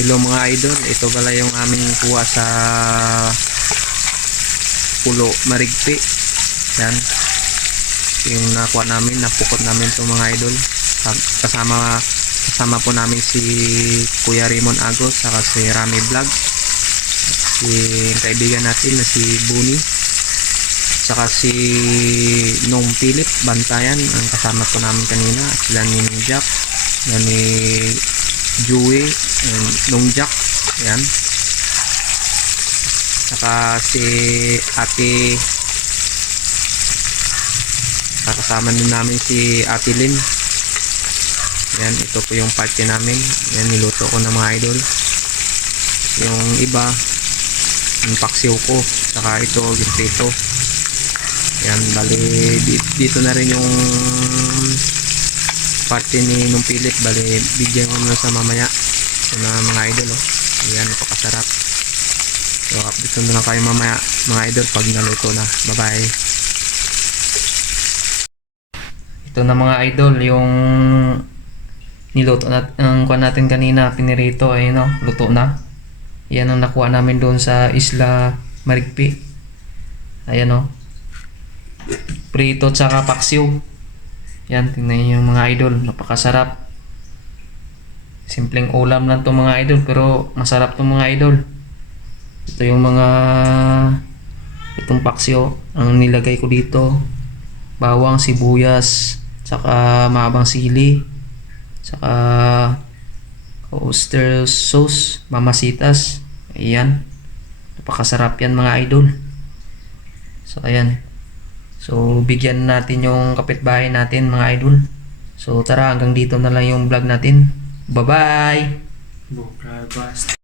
Hello mga idol, ito pala yung aming kuha sa Pulo Marigpi. Yan. Yung nakuha namin, napukot namin itong mga idol. Kasama kasama po namin si Kuya Raymond Agos saka si Rami Vlog. Si kaibigan natin na si Buni. Saka si Nong Philip Bantayan ang kasama po namin kanina. At sila ni Jack. Yan ni Joey and Nong Jack. Yan. Saka si Ate kakasama din namin si Ate Lynn. Yan, ito po yung party namin. Yan, niluto ko ng mga idol. Yung iba, yung paksiw ko. Saka ito, ginpito. Yan, bali, di- dito na rin yung party ni nung Philip. Bali, bigyan ko na sa mamaya. Na mga idol, oh. Yan, napakasarap. So, update na lang kayo mamaya, mga idol, pag naluto na. Bye-bye. Ito na mga idol, yung niluto nat ang kuha natin kanina, pinirito, ay no, luto na. Yan ang nakuha namin doon sa Isla Marigpi. Ayan o. Prito tsaka paksiw. Yan, tingnan niyo yung mga idol, napakasarap. Simpleng ulam lang to mga idol, pero masarap to mga idol. Ito yung mga itong paksiw, ang nilagay ko dito. Bawang, sibuyas, tsaka maabang sili, tsaka oyster sauce, mamasitas. Ayan. Napakasarap yan mga idol. So ayan. So bigyan natin yung kapitbahay natin mga idol. So tara hanggang dito na lang yung vlog natin. Bye-bye! Bukrabas.